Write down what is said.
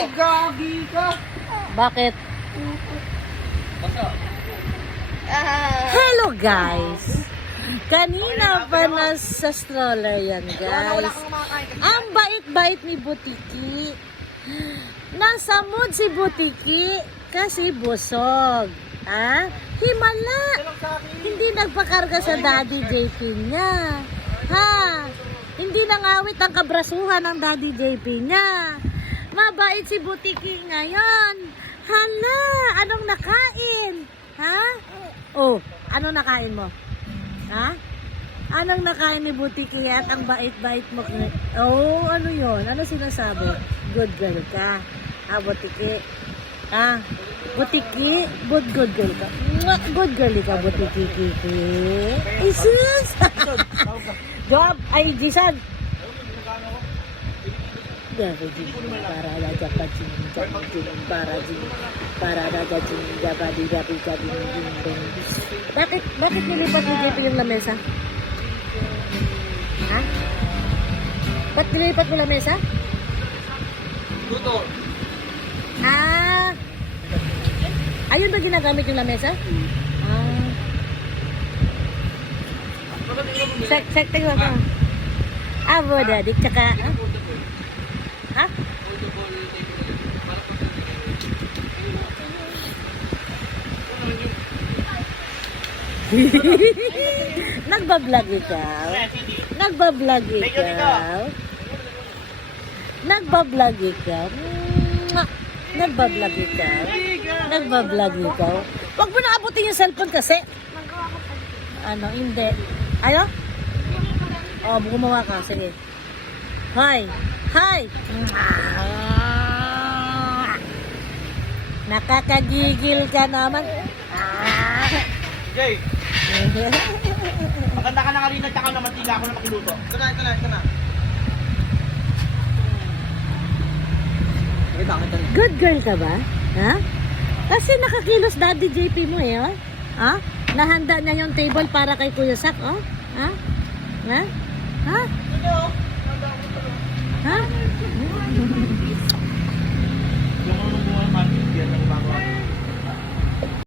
Ay, gagi ka. Bakit? Hello guys! Kanina pa nasa stroller yan guys. Ang bait-bait ni Butiki. Nasa mood si Butiki kasi busog. Ha? Himala! Hindi nagpakarga sa Daddy JP niya. Ha? Hindi nangawit ang kabrasuhan ng Daddy JP niya. Mabait si Butiki ngayon. Hala! Anong nakain? Ha? Oh, anong nakain mo? Ha? Anong nakain ni Butiki at ang bait-bait mo? Oh, ano yon? Ano sinasabi? Good girl ka. Butiki. Butiki? Good girl ka. Good girl ka, Butiki. Isus! Job! Ay, Jisan! Bakit nilipat ni JP yung lamesa? Ha? Ba't nilipat mo lamesa? Luto. Ayun ba ginagamit yung lamesa? Tingnan mo. Daddy, tsaka ha? Nagbablog ikaw? Nagbablog ikaw? Nagbablog ikaw? Nagbablog ikaw? Nagbablog ikaw? Huwag mo na abutin yung cellphone kasi. Ano, hindi. Ano? Oh, gumawa ka. Sige. Hi! Hi! Nakakagigil ka naman. Jay! Maganda ka na kanina, tsaka naman tila ako na makiluto. Ito na. Good girl ka ba? Ha? Kasi nakakilos Daddy JP mo eh, oh. Ha? Nahanda na yung table para kay Kuya Sak, oh. Ha? Ha?